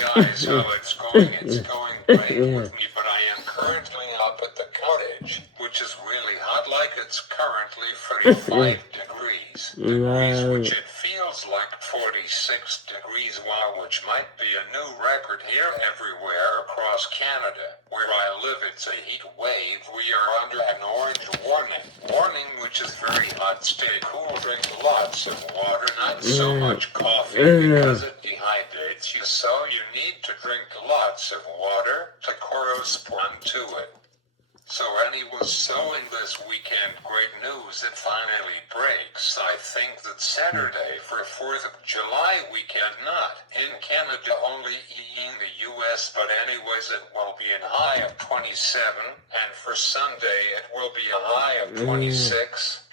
guys, how it's going? It's going great with me, but I am currently up at the cottage, which is really hot, like it's currently 35 degrees, which it feels like 46 degrees, wow, which might be a new record here everywhere across Canada. Where I live, it's a heat wave. We are under an orange warning, which is very hot. Stay cool, drink lots of water, not so much coffee because it dehydrates you, so you need to drink lots of water to correspond to it. So sowing this weekend, great news, it finally breaks. I think that Saturday for 4th of July weekend, not in Canada only, in the US, but anyways it will be a high of 27, and for Sunday it will be a high of 26,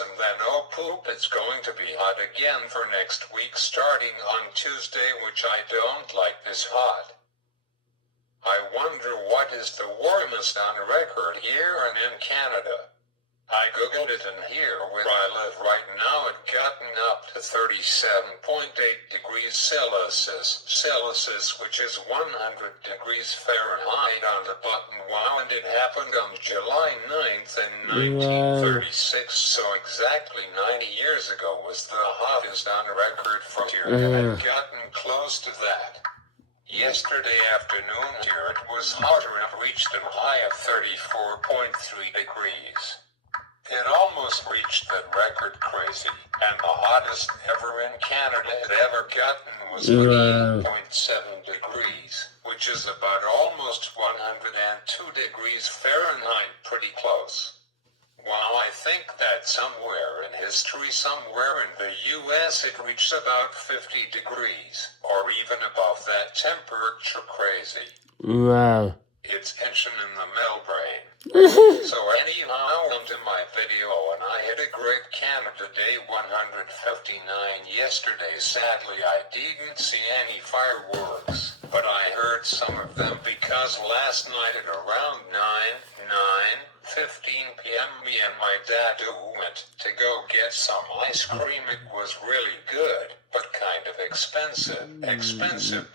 and then oh poop, it's going to be hot again for next week starting on Tuesday, which I don't like this hot. I wonder what is the warmest on record here and in Canada. I googled it, and here where I live right now it gotten up to 37.8 degrees Celsius, which is 100 degrees Fahrenheit on the button. Wow, and it happened on July 9th in 1936, so exactly 90 years ago was the hottest on record for here, and it gotten close to that. Yesterday afternoon here it was hotter and reached a high of 34.3 degrees. It almost reached that record, crazy, and the hottest ever in Canada it ever gotten was 28.7 degrees, which is about almost 102 degrees Fahrenheit, pretty close. Wow, I think that somewhere in history, somewhere in the US, it reached about 50 degrees, or even above that temperature, crazy. Wow. It's tension in the membrane. So anyhow, onto my video, and I had a great Canada Day 159 yesterday. Sadly, I didn't see any fireworks, but I heard some of them because last night at around 9:15 p.m. me and my dad went to go get some ice cream. It was really good, but kind of expensive,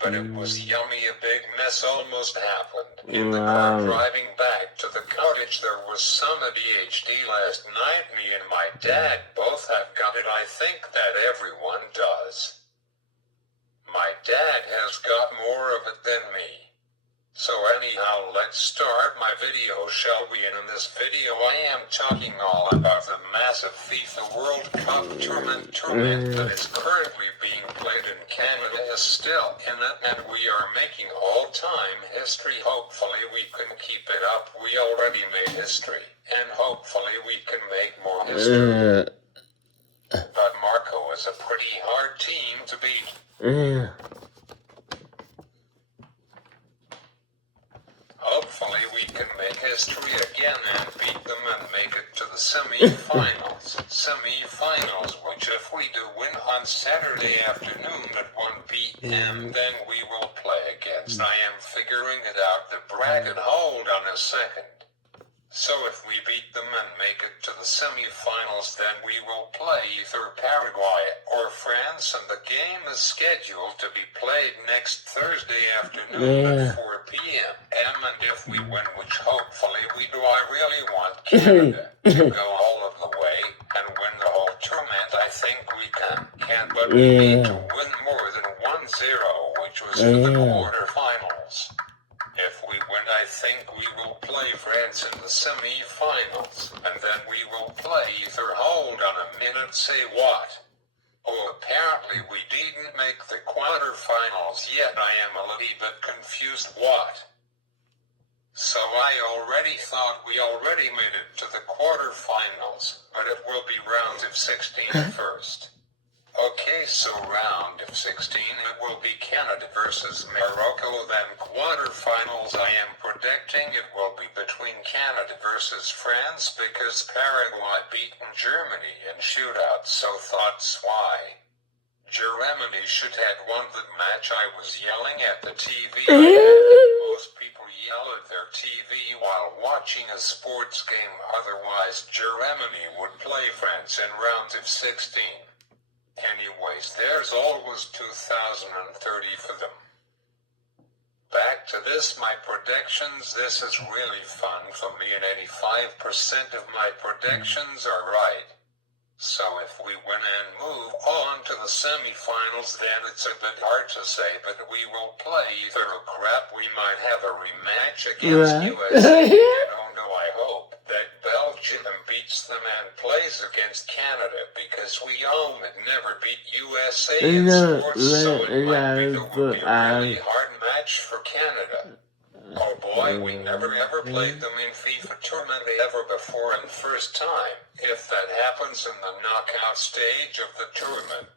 but it was yummy. A big mess almost happened. In the car driving back to the cottage, there was some ADHD last night. Me and my dad both have got it. I think that everyone does. My dad has got more of it than me. So anyhow, let's start my video, shall we? And in this video I am talking all about the massive FIFA World Cup tournament that is currently being played in Canada, is still in it, and we are making all-time history. Hopefully we can keep it up. We already made history, and hopefully we can make more history. But Marco is a pretty hard team to beat. Hopefully we can make history again and beat them and make it to the semi-finals. Which if we do win on Saturday afternoon at 1 p.m. then we will play against. I am figuring it out, the bracket, hold on a second. So if we beat them and make it to the semi-finals, then we will play either Paraguay or France, and the game is scheduled to be played next Thursday afternoon at 4 p.m. And if we win, which hopefully we do, I really want Canada to go all of the way and win the whole tournament. I think we can, but we need to win more than 1-0, which was in the quarterfinals. If we win, I think we will play France in the semi-finals, and then we will play either, hold on a minute, say what? Oh, apparently we didn't make the quarterfinals yet. I am a little bit confused. What? So I already thought we already made it to the quarterfinals, but it will be round of 16 first. Okay, so round of 16 it will be Canada versus Morocco, then quarterfinals I am predicting it will be between Canada versus France because Paraguay beaten Germany in shootouts, so thoughts why. Germany should have won the match. I was yelling at the TV. Most people yell at their TV while watching a sports game, otherwise Germany would play France in round of 16. Anyways, there's always 2030 for them. back to this, my predictions. This is really fun for me, and 85% of my predictions are right. So if we win and move on to the semifinals, then it's a bit hard to say, but we will play either a crap. We might have a rematch against USA, and oh no, I hope that Belgium beats them and plays against Canada, because we all never beat USA in sports, so it might be a really hard match for Canada. Oh boy, we never ever played them in FIFA tournament ever before, and first time, if that happens in the knockout stage of the tournament.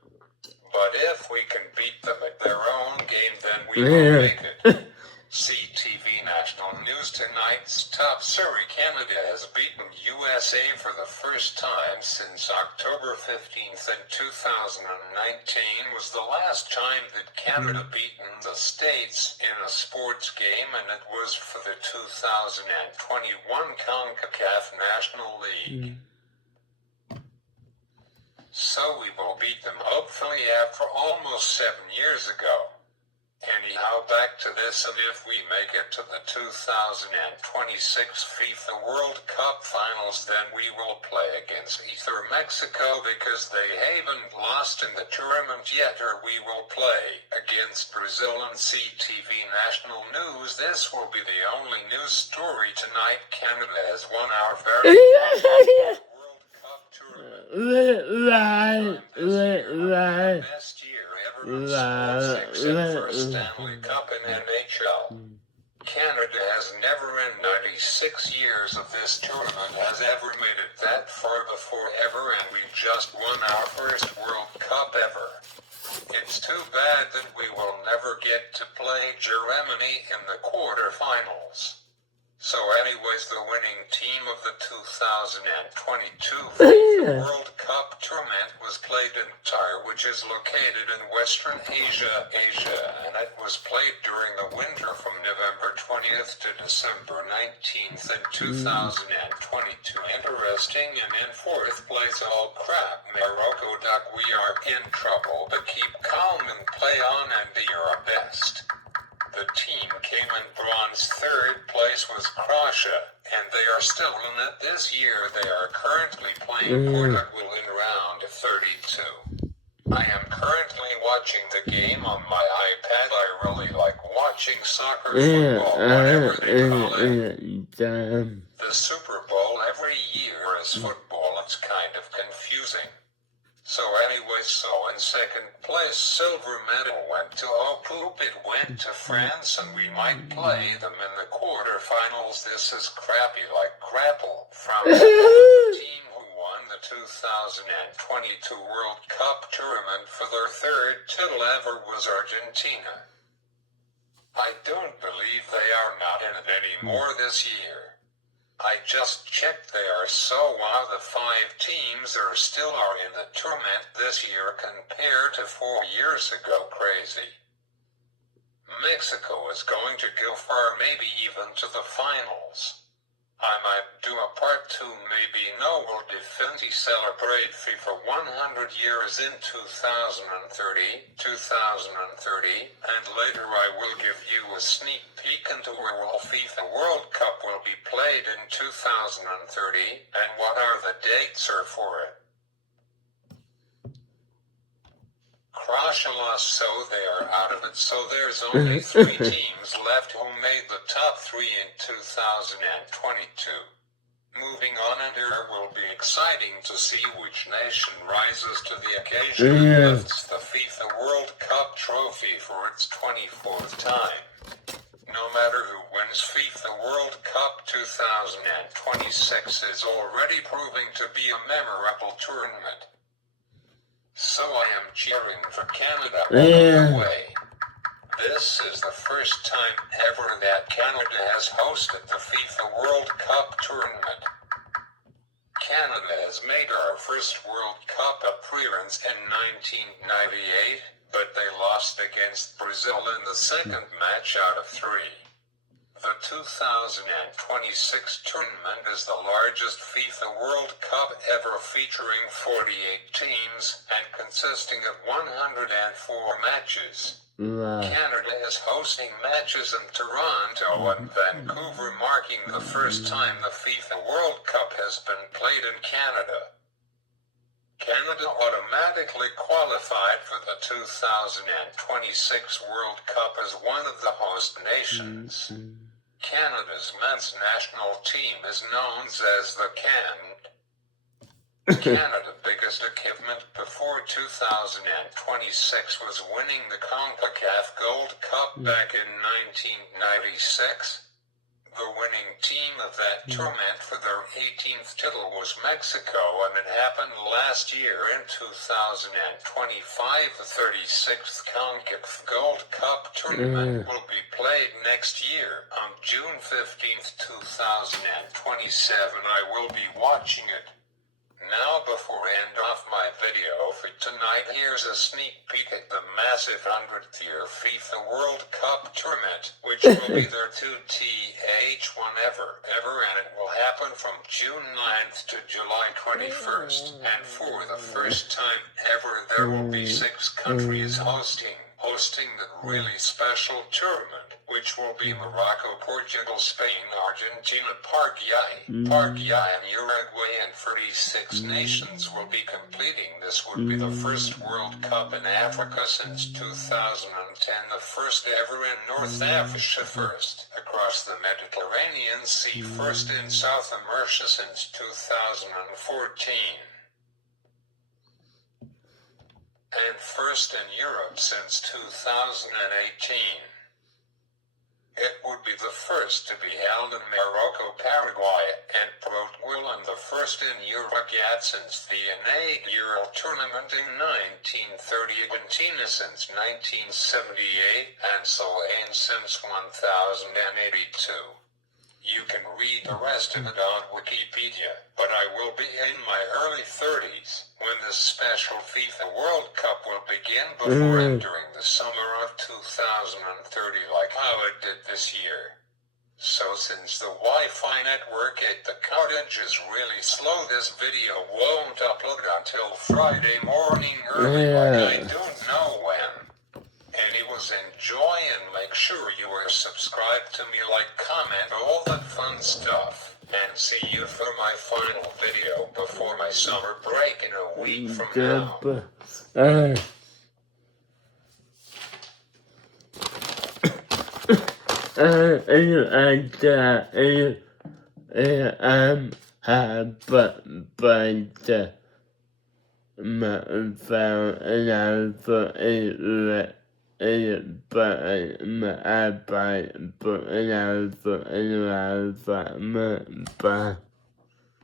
But if we can beat them at their own game, then we will make it. CTV National News tonight's top Surrey. Canada has beaten USA for the first time since October 15th in 2019 was the last time that Canada beaten the States in a sports game, and it was for the 2021 CONCACAF National League. So we will beat them hopefully after almost 7 years ago. Anyhow, back to this, and if we make it to the 2026 FIFA World Cup finals, then we will play against either Mexico, because they haven't lost in the tournament yet, or we will play against Brazil. And CTV National News, this will be the only news story tonight. Canada has won our very World Cup tournament. Best year ever in sports, except for a Stanley Cup in NHL. Canada has never in 96 years of this tournament has ever made it that far before ever, and we just won our first World Cup ever. It's too bad that we will never get to play Germany in the quarterfinals. So anyways, the winning team of the 2022 FIFA World Cup tournament was played in Qatar, which is located in Western Asia, and it was played during the winter from November 20th to December 19th in 2022. Interesting, and in fourth place, all crap, Morocco. We are in trouble, but keep calm and play on and do your best. The team came in bronze. Third place was Croatia, and they are still in it this year. They are currently playing Portugal in round 32. I am currently watching the game on my iPad. I really like watching soccer, football, whatever they call it. The Super Bowl every year is football. It's kind of confusing. So anyway, so in second place, silver medal went to it went to France, and we might play them in the quarterfinals. This is crappy like crapple. From the team who won the 2022 World Cup tournament for their third title ever was Argentina. I don't believe they are not in it anymore this year. I just checked, they are so wow, the 5 teams are in the tournament this year compared to 4 years ago. Crazy. Mexico is going to go far, maybe even to the finals. I might do a part 2, maybe no, will definitely celebrate FIFA 100 years in 2030, and later I will give you a sneak peek into where FIFA World Cup will be played in 2030, and what are the dates are for it. Croatia lost, so they are out of it, so there's only 3 teams left who made the top 3 in 2022. Moving on, and it will be exciting to see which nation rises to the occasion and lifts the FIFA World Cup trophy for its 24th time. No matter who wins FIFA World Cup 2026 is already proving to be a memorable tournament. So I am cheering for Canada all the way. This is the first time ever that Canada has hosted the FIFA World Cup tournament. Canada has made our first World Cup appearance in 1998, but they lost against Brazil in the second match out of 3. The 2026 tournament is the largest FIFA World Cup ever, featuring 48 teams and consisting of 104 matches. Canada is hosting matches in Toronto and Vancouver, marking the first time the FIFA World Cup has been played in Canada. Canada automatically qualified for the 2026 World Cup as one of the host nations. Canada's men's national team is known as the Can. Canada's biggest achievement before 2026 was winning the CONCACAF Gold Cup back in 1996. The winning team of that tournament for their 18th title was Mexico, and it happened last year in 2025. The 36th CONCACAF Gold Cup tournament will be played next year on June 15th, 2027. I will be watching it. Now, before I end off my video for tonight, here's a sneak peek at the massive 100th year FIFA World Cup tournament, which will be their 2th ever, and it will happen from June 9th to July 21st. And for the first time ever, there will be 6 countries hosting the really special tournament, which will be Morocco, Portugal, Spain, Argentina, Paraguay, and Uruguay, and 36 nations will be completing. This would be the first World Cup in Africa since 2010, the first ever in North Africa, first across the Mediterranean Sea, first in South America since 2014. And first in Europe since 2018. It would be the first to be held in Morocco, Paraguay, and Portugal, and the first in Europe yet since the inaugural tournament in 1930, Argentina since 1978, and Spain since 1082. You can read the rest of it on Wikipedia, but I will be in my early 30s when this special FIFA World Cup will begin before entering the summer of 2030 like how it did this year. So since the Wi-Fi network at the cottage is really slow, this video won't upload until Friday morning early, like I don't know when. Anyways, enjoy and make sure you are subscribed to me, like, comment, all that fun stuff. And see you for my final video before my summer break in a week from now. Bye.